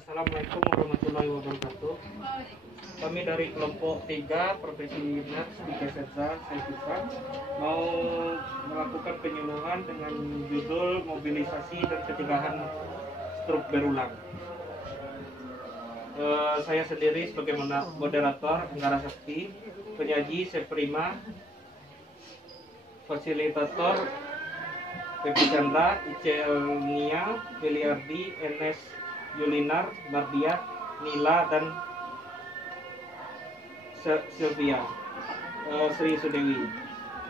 Assalamualaikum warahmatullahi wabarakatuh. Kami dari kelompok 3 Profesi Nurse di Kesetza Saifullah mau melakukan penyuluhan dengan judul mobilisasi dan pencegahan stroke berulang. Saya sendiri sebagai moderator Anggara Sakti, penyaji Seprima, fasilitator Pepi Chandra, Icel Nia, Biliardi, Enes Yulinar, Bardia, Nila, dan Sylvia, Sri Sudewi.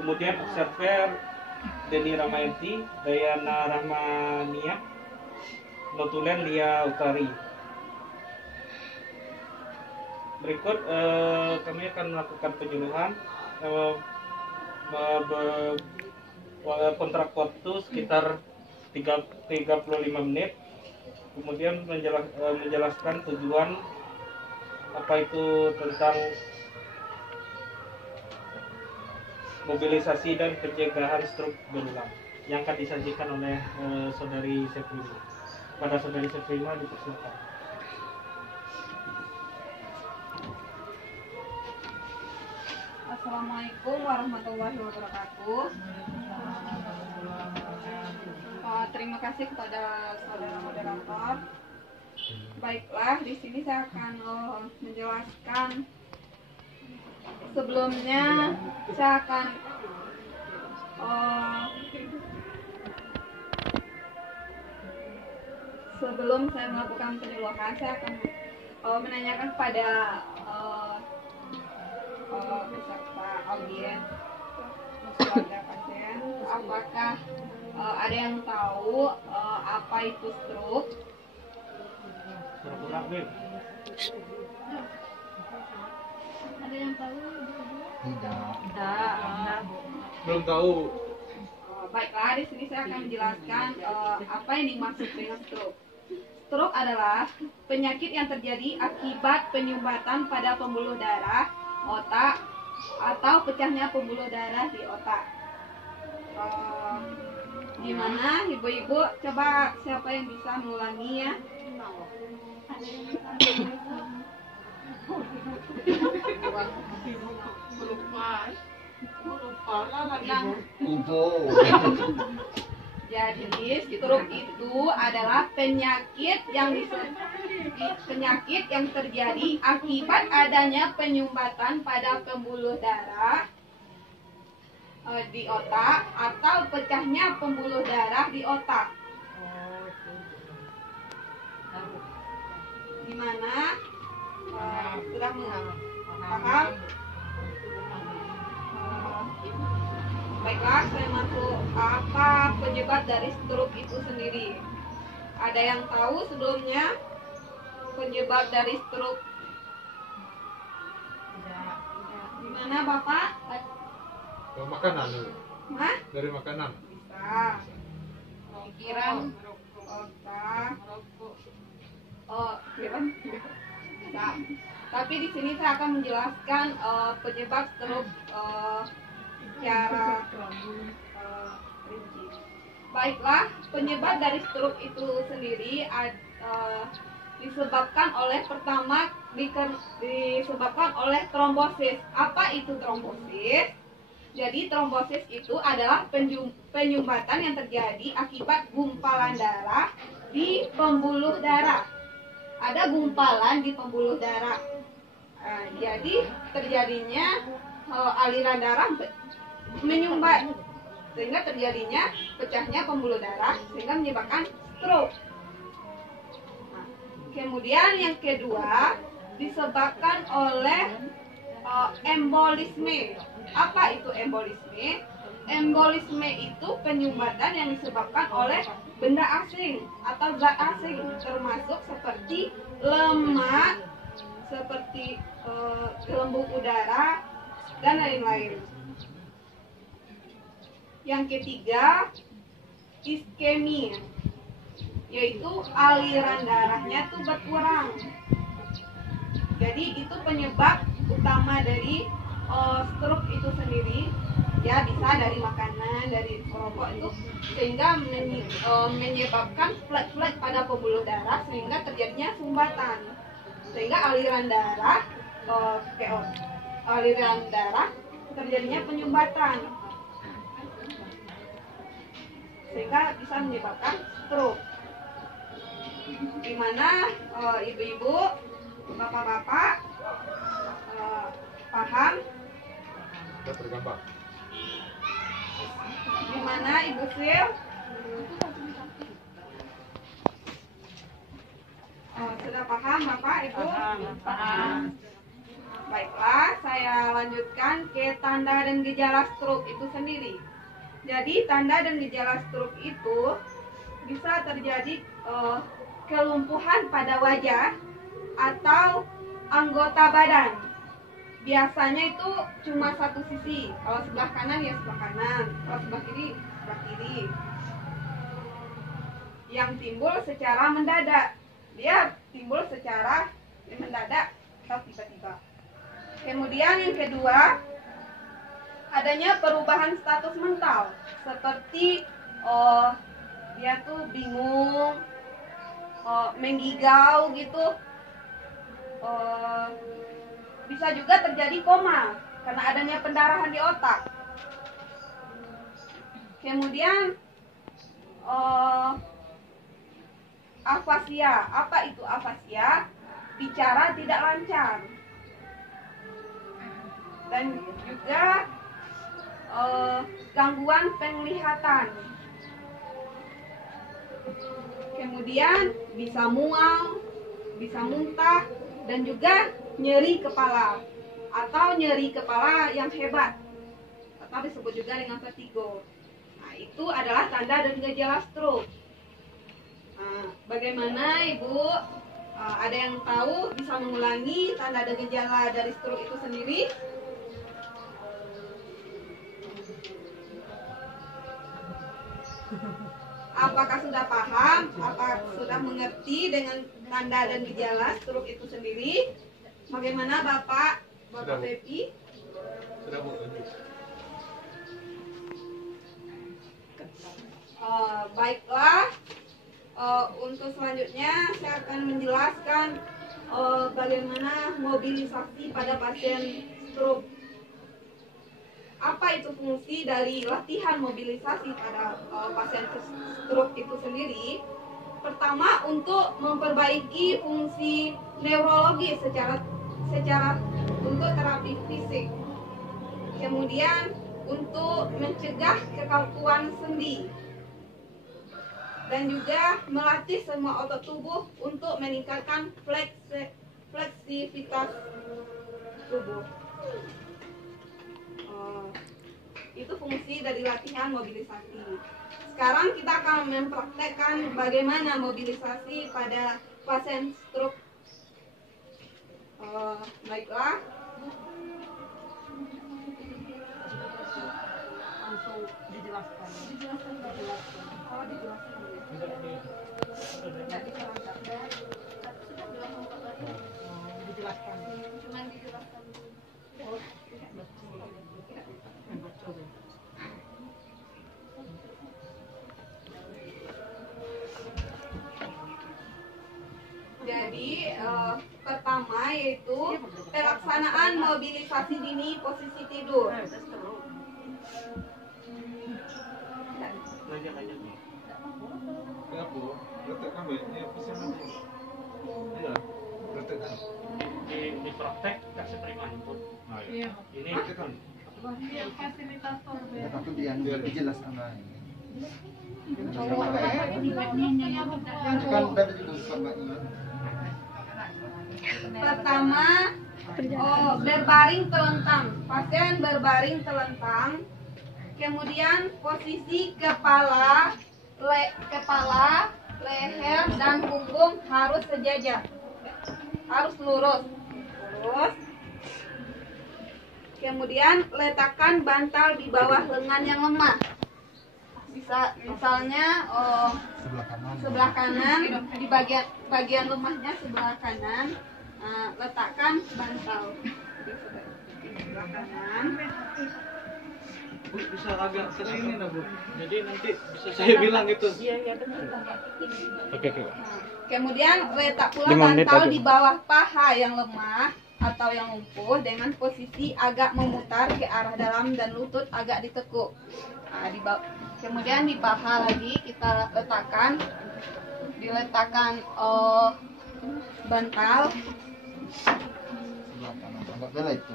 Kemudian observer Deni Ramayanti, Dayana Rahmania, Notulen Lia Utari. Berikut kami akan melakukan penyuluhan kontrak waktu sekitar 35 menit. Kemudian menjelaskan tujuan apa itu tentang mobilisasi dan pencegahan stroke berulang yang akan disajikan oleh saudari Seprima. Pada saudari Seprima dipersilakan. Assalamualaikum warahmatullahi wabarakatuh. Terima kasih kepada saudara moderator. Baiklah, di sini saya akan menjelaskan. Sebelumnya saya akan sebelum saya melakukan penyuluhan, saya akan menanyakan kepada peserta audiens, keluarga pasien, apakah ada yang tahu apa itu stroke? Ada yang tahu? Tidak. Belum tahu. Baiklah, di sini saya akan menjelaskan apa yang dimaksud dengan stroke. Stroke adalah penyakit yang terjadi akibat penyumbatan pada pembuluh darah otak atau pecahnya pembuluh darah di otak. Gimana ibu-ibu? Coba siapa yang bisa mengulangi ya? Jadi stroke itu adalah penyakit yang terjadi akibat adanya penyumbatan pada pembuluh darah di otak atau pecahnya pembuluh darah di otak. Gimana? Sudah paham? Baiklah, saya masuk apa penyebab dari stroke itu sendiri. Ada yang tahu sebelumnya penyebab dari stroke? Gimana Bapak? Makanan dulu. Hah? Dari makanan. Bisa. Pikiran. Otak. Pikiran. Bisa. Tapi di sini saya akan menjelaskan penyebab stroke secara rinci. Baiklah, penyebab dari stroke itu sendiri disebabkan oleh disebabkan oleh trombosis. Apa itu trombosis? Jadi trombosis itu adalah penyumbatan yang terjadi akibat gumpalan darah di pembuluh darah. Ada gumpalan di pembuluh darah. Jadi terjadinya aliran darah menyumbat sehingga terjadinya pecahnya pembuluh darah sehingga menyebabkan stroke. Kemudian yang kedua disebabkan oleh embolisme. Apa itu embolisme? Embolisme itu penyumbatan yang disebabkan oleh benda asing atau zat asing, termasuk seperti lemak, seperti gelembung udara, dan lain-lain. Yang ketiga, iskemi, yaitu aliran darahnya tuh berkurang. Jadi itu penyebab utama dari stroke itu sendiri. Ya bisa dari makanan, dari rokok itu, sehingga menyebabkan flek-flek pada pembuluh darah sehingga terjadinya sumbatan, sehingga aliran darah terjadinya penyumbatan, sehingga bisa menyebabkan stroke. Di mana ibu-ibu, bapak-bapak paham? Sudah tergambar. Di mana Ibu Sil? Sudah paham Bapak Ibu? Paham. Baiklah, saya lanjutkan ke tanda dan gejala stroke itu sendiri. Jadi tanda dan gejala stroke itu bisa terjadi kelumpuhan pada wajah atau anggota badan. Biasanya itu cuma satu sisi. Kalau sebelah kanan ya sebelah kanan, kalau sebelah kiri sebelah kiri. Yang timbul secara mendadak. Dia timbul secara mendadak atau tiba-tiba. Kemudian yang kedua, adanya perubahan status mental, seperti dia tuh bingung, menggigau gitu. Bisa juga terjadi koma karena adanya pendarahan di otak. Kemudian afasia. Apa itu afasia? Bicara tidak lancar. Dan juga gangguan penglihatan. Kemudian bisa mual, bisa muntah, dan juga nyeri kepala atau nyeri kepala yang hebat atau disebut juga dengan vertigo. Nah, itu adalah tanda dan gejala stroke. Nah, bagaimana Ibu? Ada yang tahu bisa mengulangi tanda dan gejala dari stroke itu sendiri? Apakah sudah paham? Apakah sudah mengerti dengan tanda dan gejala stroke itu sendiri? Bagaimana Bapak Pepi? Sudah Bu. Baiklah, untuk selanjutnya saya akan menjelaskan bagaimana mobilisasi pada pasien stroke. Apa itu fungsi dari latihan mobilisasi pada pasien stroke itu sendiri? Pertama, untuk memperbaiki fungsi neurologi secara untuk terapi fisik. Kemudian untuk mencegah kekakuan sendi. Dan juga melatih semua otot tubuh untuk meningkatkan fleksibilitas tubuh. Itu fungsi dari latihan mobilisasi. Sekarang kita akan mempraktekkan bagaimana mobilisasi pada pasien stroke. Baiklah. Langsung dijelaskan. Oh, dijelaskan ya. Tidak dijelaskan. Dijelaskan. Cuman dijelaskan. Jadi pertama yaitu pelaksanaan mobilisasi dini posisi tidur. Ya Bu, letakkan baiknya bisa nanti. Iya, letakkan. Di praktek kasih terima input. Nah, Iya. Ini letakkan. Dia fasilitator Ya, tapi yang dijelaskan lagi. Kan dari juga sama ini. Pertama, berbaring telentang. Pasien berbaring telentang. Kemudian posisi kepala, leher dan punggung harus sejajar. Harus lurus. Kemudian letakkan bantal di bawah lengan yang lemah. Bisa misalnya sebelah kanan di bagian lemahnya sebelah kanan, letakkan bantal di sebelah kanan. Bu, bisa agak ke sini nah, Bu. Jadi nanti bisa saya bilang gitu. Oke. Kemudian letak pula 5 menit bantal aja. di bawah paha yang lemah atau yang lumpuh dengan posisi agak memutar ke arah dalam dan lutut agak ditekuk. Nah, kemudian di paha lagi kita diletakkan bantal Sebelah kanan. Enggak bela itu.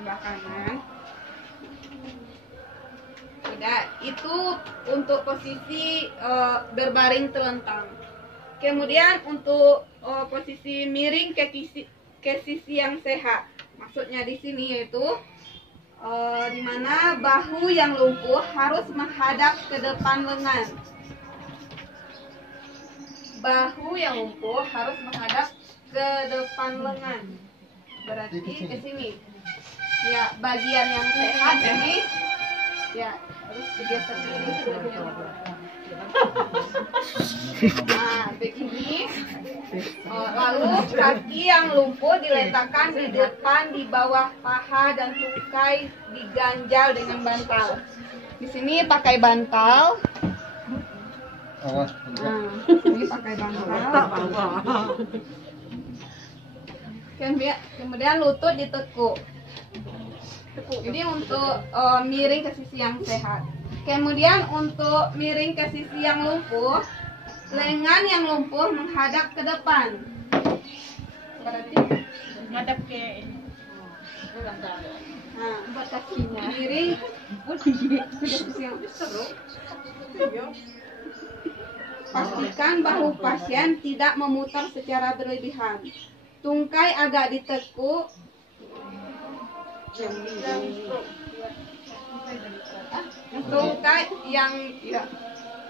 sebelah kanan. Sudah, itu untuk posisi berbaring telentang. Kemudian untuk posisi miring ke sisi yang sehat. Maksudnya di sini yaitu di mana bahu yang lumpuh harus menghadap ke depan lengan. Bahu yang lumpuh harus menghadap ke depan lengan. Berarti ke sini. Ya, bagian yang sehat ini ya harus digeser ini. Nah, begini. Lalu kaki yang lumpuh diletakkan di depan, di bawah paha dan tungkai diganjal dengan bantal. Di sini pakai bantal. Awas. Nah, ini pakai bantal. Kemudian lutut ditekuk. Ini untuk miring ke sisi yang sehat. Kemudian untuk miring ke sisi yang lumpuh, lengan yang lumpuh menghadap ke depan. Berarti Ngadap ke ini. nah, buat kakinya miring ke sisi yang pastikan bahu pasien tidak memutar secara berlebihan. Tungkai agak ditekuk.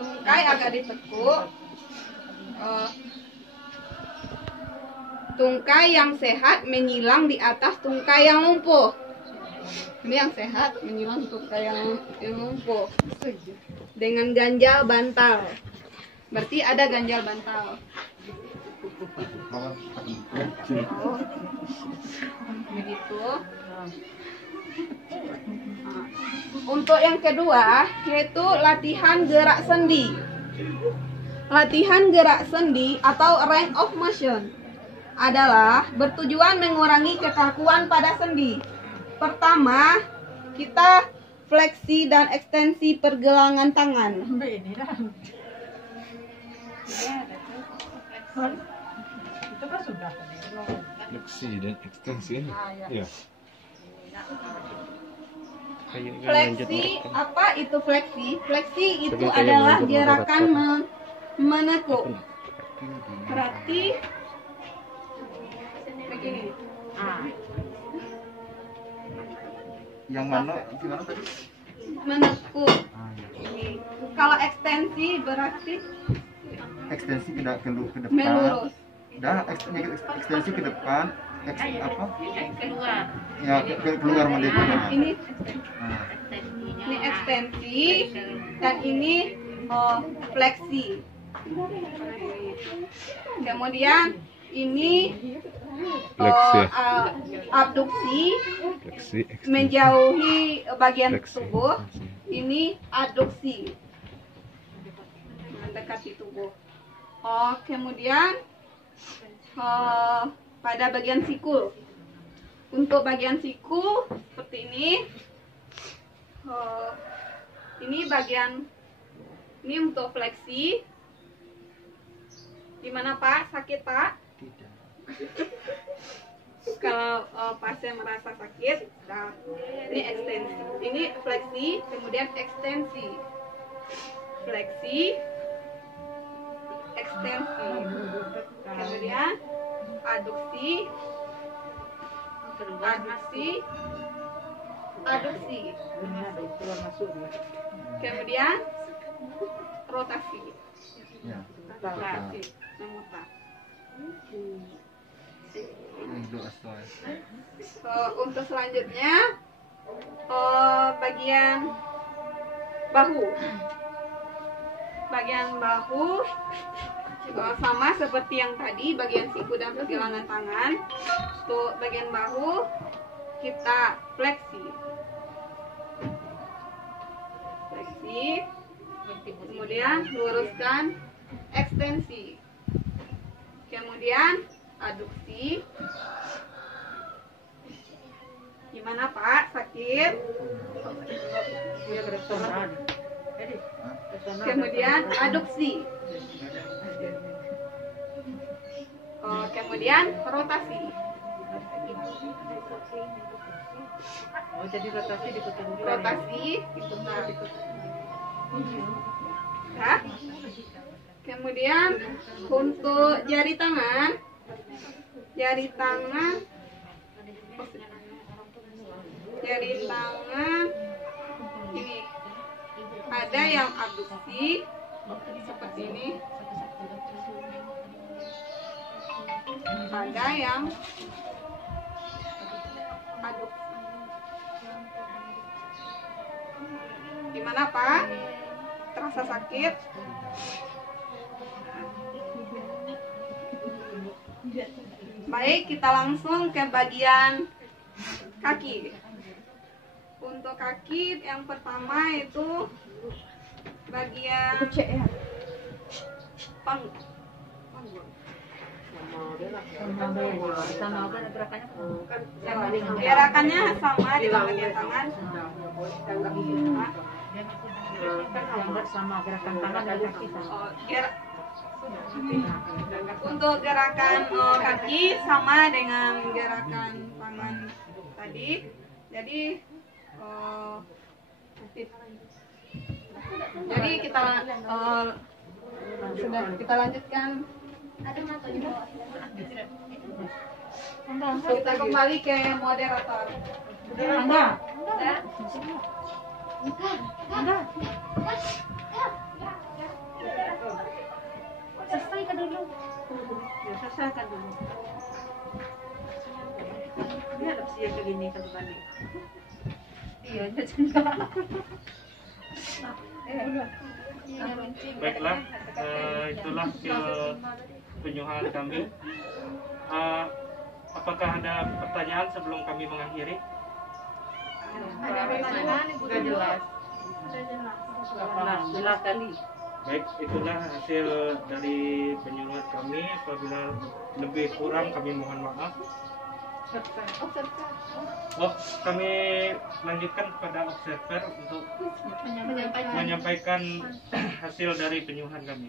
Tungkai agak ditekuk. Tungkai yang sehat menyilang di atas tungkai yang lumpuh. Ini yang sehat menyilang tungkai yang lumpuh. Dengan ganjal bantal. Berarti ada ganjal bantal. Begitu. Untuk yang kedua yaitu latihan gerak sendi. Latihan gerak sendi atau range of motion adalah bertujuan mengurangi kekakuan pada sendi. Pertama, kita fleksi dan ekstensi pergelangan tangan. Ini dah. Itu kan sudah. Fleksi dan ekstensi. Ya. Fleksi, apa itu fleksi? Fleksi itu adalah gerakan menekuk. Berarti begini. Yang mana? Gimana tadi? Menekuk. Iya. Ini. Kalau ekstensi berarti Ekstensi ke depan. melurus. Dah ekstensi ke depan. Apa? Ya, keluar mendekati. Ini Nah, ini ekstensi dan ini fleksi. Kemudian ini Fleksi. abduksi Fleksi, ekstensi. menjauhi bagian Fleksi. tubuh. Ini adduksi mendekati tubuh. Kemudian pada bagian siku. Untuk bagian siku seperti ini. Ini bagian ini untuk fleksi. Gimana Pak? Sakit Pak? tidak. Kalau pasien merasa sakit, nah, ini ekstensi. Ini fleksi, kemudian ekstensi. Fleksi, ekstensi. Kemudian aduksi, aduksi. Kemudian rotasi. Ya. Rotasi, memutar. Untuk astoy. Untuk selanjutnya bagian bahu. Bagian bahu sama seperti yang tadi, bagian siku dan pergelangan tangan. Untuk bagian bahu kita fleksi. adduksi, kemudian luruskan ekstensi, kemudian adduksi. Gimana Pak, sakit? Kemudian adduksi, kemudian rotasi. Oh, jadi rotasi diputar-putar. Rotasi diputar. Ya. Kemudian untuk jari tangan ini ada yang abduksi seperti ini, ada yang adduksi. Gimana Pak? Terasa sakit? Baik, kita langsung ke bagian kaki. Untuk kaki yang pertama itu bagian panggul. Gerakannya sama dengan bagian tangan. Sama gerakan tangan dan kaki sama. Untuk gerakan kaki sama dengan gerakan tangan tadi. Jadi kita lanjutkan. Kita kembali ke moderator. Selesaikan dulu. Selesaikan dulu. Ini ada sih yang begini kan tadi. Iya, Baiklah, itulah hasil penyuluhan kami. Apakah ada pertanyaan sebelum kami mengakhiri? Ada pertanyaan? Sudah jelas. Jelas kali. Baik, itulah hasil dari penyuluhan kami. Apabila lebih kurang kami mohon maaf. Oh, kami lanjutkan kepada observer untuk menyampaikan hasil dari penyuluhan kami.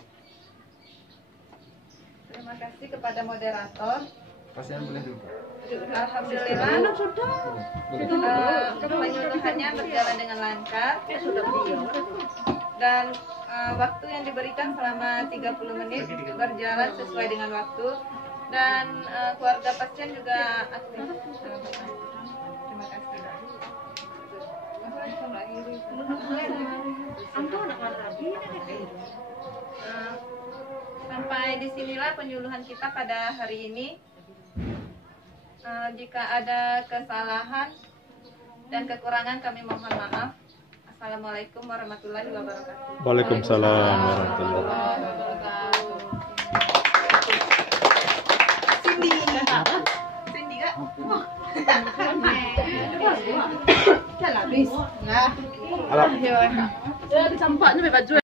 Terima kasih kepada moderator. Pasien boleh juga. Alhamdulillah, penyuluhannya berjalan dengan lancar. Dan waktu yang diberikan selama 30 menit berjalan sesuai dengan waktu. Dan keluarga pasien juga aktif. Terima kasih. Sampai disinilah penyuluhan kita pada hari ini. Jika ada kesalahan dan kekurangan kami mohon maaf. Assalamualaikum warahmatullahi wabarakatuh. Waalaikumsalam warahmatullahi wabarakatuh. Cindy kak? Jalan bis. Nah. Alam. Campaknya baju.